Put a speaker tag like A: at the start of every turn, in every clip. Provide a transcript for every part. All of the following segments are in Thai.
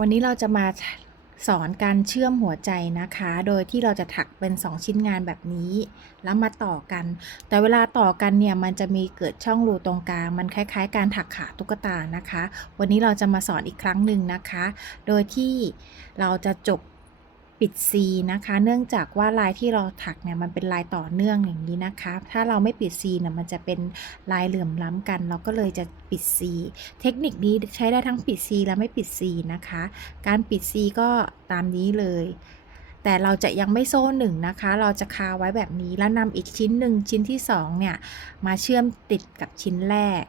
A: วันนี้เราจะมาสอนการเชื่อมหัวใจนะคะ โดยที่เราจะถักเป็น 2 ชิ้นงานแบบนี้ แล้วมาต่อกัน แต่เวลาต่อกันเนี่ยมันจะมีเกิดช่องรูตรงกลาง มันคล้ายๆ การถักขาตุ๊กตานะคะ วันนี้เราจะมาสอนอีกครั้งหนึ่งนะคะ โดยที่เราจะจบ ปิด C นะคะ เนื่องจากว่าลายที่เราถักเนี่ยมันเป็นลายต่อเนื่องอย่างนี้นะคะ ถ้าเราไม่ปิด C เนี่ยมันจะเป็นลายเหลื่อมล้ำกัน เราก็เลยจะปิด C เทคนิคนี้ใช้ได้ทั้งปิด C และไม่ปิด C นะคะ การปิด C ก็ตามนี้เลย แต่เราจะยังไม่โซ่หนึ่งนะคะ เราจะคาไว้แบบนี้แล้วนำอีกชิ้นหนึ่งชิ้นที่สองเนี่ยมาเชื่อมติดกับชิ้นแรก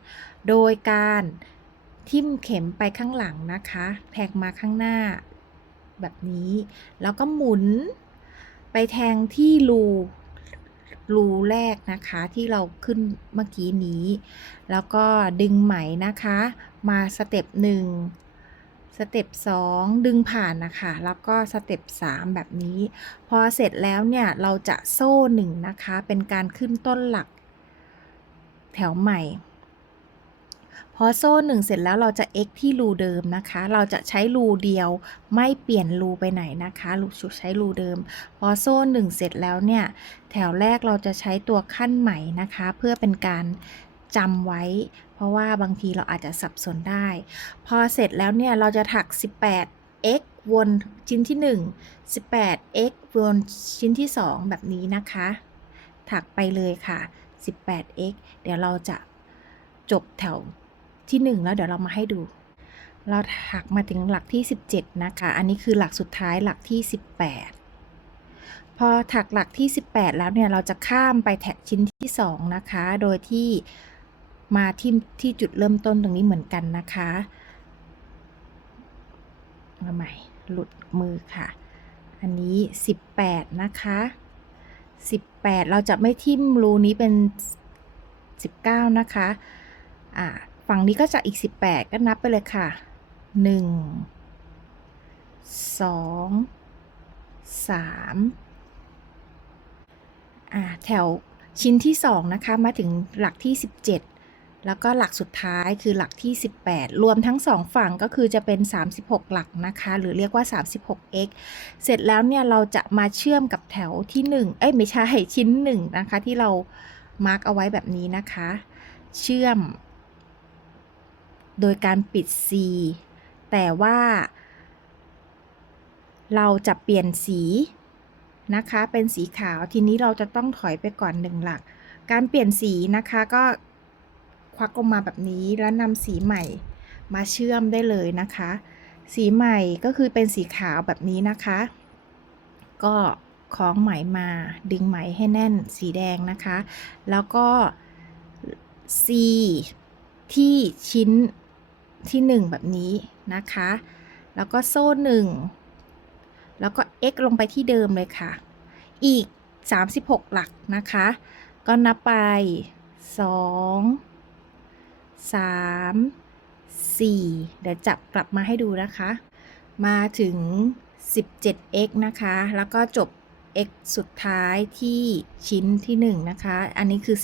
A: โดยการทิ่มเข็มไปข้างหลังนะคะ แทงมาข้างหน้า แบบนี้ แล้วก็หมุนไปแทงที่รูรูแรกนะคะที่เราขึ้นเมื่อกี้นี้ แล้วก็ดึงไหมนะคะ มาสเต็ปหนึ่งสเต็ปสองดึงผ่านนะคะ แล้วก็สเต็ปสามแบบนี้ พอเสร็จแล้วเนี่ยเราจะโซ่หนึ่งนะคะ เป็นการขึ้นต้นหลักแถวใหม่ พอโซ่หนึ่งเสร็จแล้วเราจะ x ที่รูเดิมนะคะ เราจะใช้รูเดียวไม่เปลี่ยนรูไปไหนนะคะรูใช้รูเดิม พอโซ่หนึ่งเสร็จแล้วเนี่ย แถวแรกเราจะใช้ตัวขั้นใหม่นะคะ เพื่อเป็นการจำไว้ เพราะว่าบางทีเราอาจจะสับสนได้ พอเสร็จแล้วเนี่ยเราจะถัก 18 x วนชิ้นที่ 1 18 x วนชิ้นที่ 2 แบบนี้นะคะ ถักไปเลยค่ะ 18 x เดี๋ยวเราจะจบแถว ที่ 1 แล้วเดี๋ยวเรามาให้ดู เราถักมาถึงหลักที่ 17 นะคะ อันนี้คือหลักสุดท้ายหลักที่ 18 พอถักหลักที่ 18 แล้วเนี่ยเราจะข้ามไปแถบชิ้นที่ 2 นะคะ โดยที่มาที่ที่จุดเริ่มต้นตรงนี้เหมือนกันนะคะมาใหม่หลุดมือค่ะ อันนี้ 18 นะคะ 18 เราจะไม่ทิ่มรูนี้เป็น 19 นะคะ อ่า ฝั่งนี้ก็จะอีก 18 ก็นับไปเลยค่ะ 1 2 3อ่าแถวชิ้นที่ 2 นะคะ มาถึงหลักที่ 17 แล้วก็หลักสุดท้ายคือหลักที่ 18 รวมทั้ง 2 ฝั่งก็คือจะเป็น 36 หลักนะคะ หรือเรียกว่า 36x เสร็จแล้วเนี่ยเราจะมาเชื่อมกับแถวที่ 1 เอ้ยไม่ใช่ชิ้น 1 นะคะ ที่เรามาร์กเอาไว้แบบนี้นะคะ เชื่อม โดยการปิด C แต่ว่า เราจะเปลี่ยนสีนะคะ เป็นสีขาว ทีนี้เราจะต้องถอยไปก่อนหนึ่งหลัก การเปลี่ยนสีนะคะก็ควักออกมาแบบนี้แล้วนำสีใหม่มาเชื่อมได้เลยนะคะ สีใหม่ก็คือเป็นสีขาวแบบนี้นะคะ ก็คล้องไหมมาดึงไหมให้แน่นสีแดงนะคะ แล้วก็ C ที่ชิ้น ที่ 1 แบบนี้นะคะ แล้วก็โซ่หนึ่งแล้วก็ x ลงไปที่เดิมเลยค่ะ อีก 36 หลักนะคะ ก็นับไป 2 3 4 เดี๋ยวจับกลับมาให้ดูนะคะ มาถึง 17x นะคะ แล้วก็จบ x สุดท้ายที่ชิ้นที่ 1 นะคะ อันนี้คือ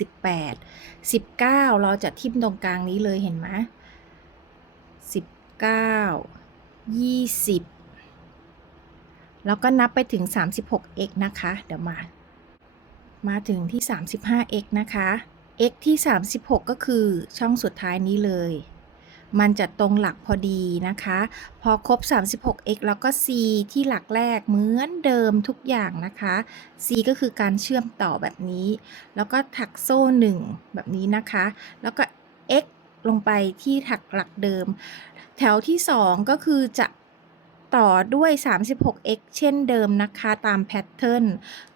A: 18 19 เราจะทิ่มตรงกลางนี้เลยเห็นไหม 19 20 แล้วก็นับไปถึง 36x นะคะ เดี๋ยวมา มาถึงที่ 35x นะคะ x ที่ 36 ก็คือช่องสุดท้ายนี้เลย มันจะตรงหลักพอดีนะคะ พอครบ 36x แล้วก็ c ที่หลักแรกเหมือนเดิมทุกอย่างนะคะ c ก็คือการเชื่อมต่อแบบนี้ แล้วก็ถักโซ่ 1 แบบนี้นะคะ แล้วก็ ลงไปที่ถักหลักเดิม แถวที่ 2 ก็คือจะต่อด้วย 36x เช่นเดิมนะคะ ตามแพทเทิร์น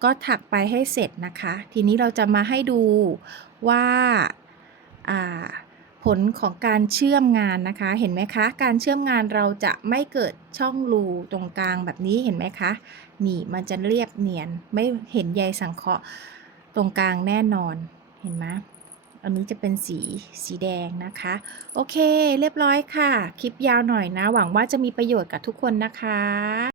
A: ก็ถักไปให้เสร็จนะคะ ทีนี้เราจะมาให้ดูว่าผลของการเชื่อมงานนะคะ เห็นไหมคะ การเชื่อมงานเราจะไม่เกิดช่องรูตรงกลางแบบนี้เห็นไหมคะ นี่มันจะเรียบเนียนไม่เห็นใยสังเคราะห์ตรงกลางแน่นอน เห็นไหม อันนี้จะเป็นสีสีแดงนะคะ โอเค เรียบร้อยค่ะ คลิปยาวหน่อยนะ หวังว่าจะมีประโยชน์กับทุกคนนะคะ